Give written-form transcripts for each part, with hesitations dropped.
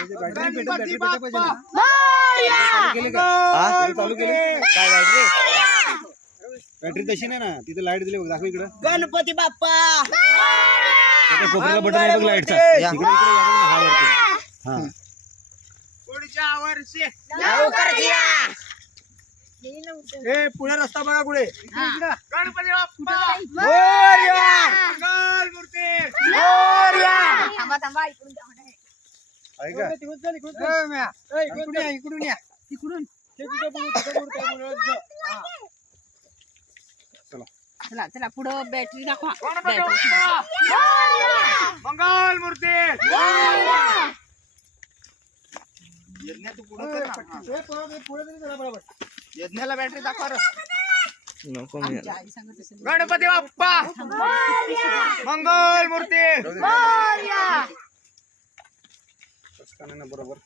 गणपती बाप्पा चालू केले काय बॅटरी तशी नाही ना तिथे लाईट दिली बघ दाखव इकडं गणपती बाप्पा कोपऱ्याला बटन आहे बघ लाईटचा हा पुढच्या वर्षी हे पुढे रस्ता बघा पुढे गणपती बाप्पा मोरया मंगलमूर्ती मोरया थांबा इकडून ऐका इकडून या तिकडून चला चला पुढं बॅटरी दाखवा गणपती बाप्पा मंगलमूर्ती यज्ञाला बॅटरी दाखवा आमची आई सांगत असेल गणपती बाप्पा मंगलमूर्ती बरोबर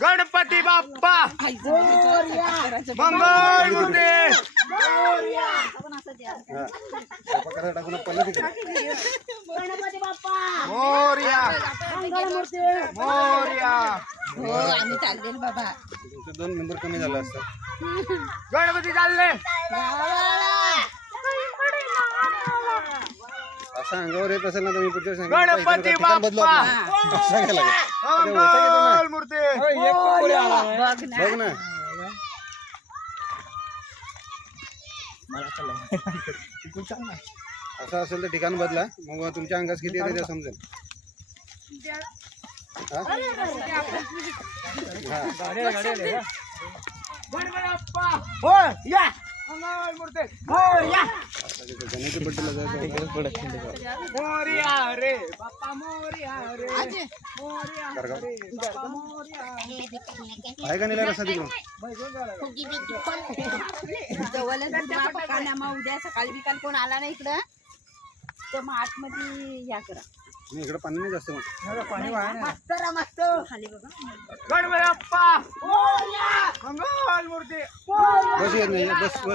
गणपती बाप्पा करायचं मंगलमूर्ती टाकून पडलं तिकडे गणपती बाप्पा मोरया मोरया हो आम्ही चाललेल बाबा तुमचे 2 नंबर कमी झाला असता गणपती चालले असा अंगावर येत असेल ना तर मी पुढच्या गणपती बाप्पा मंगलमूर्ती बघ ना असं असेल तर ठिकाण बदला मग तुमच्या अंगास किती येते ते समजेल गणपती बाप्पा या मंगलमूर्ती मोरया गणेश बड्डेला जायचं मोरया रे बाप्पा मोरया रे मोरया रे बाप्पा मोरया आहे का नाही रस्ता तिकडून जवळच पप्पांना मग उद्या सकाळी बिकाल कोण आला नाही इकडं तर मग आतमध्ये या करा नाही इकडे पाणी नाही जास्त मग मस्त मस्त खाली बघा गणपती बाप्पा मंगलमूर्ती बस येत नाही बस बस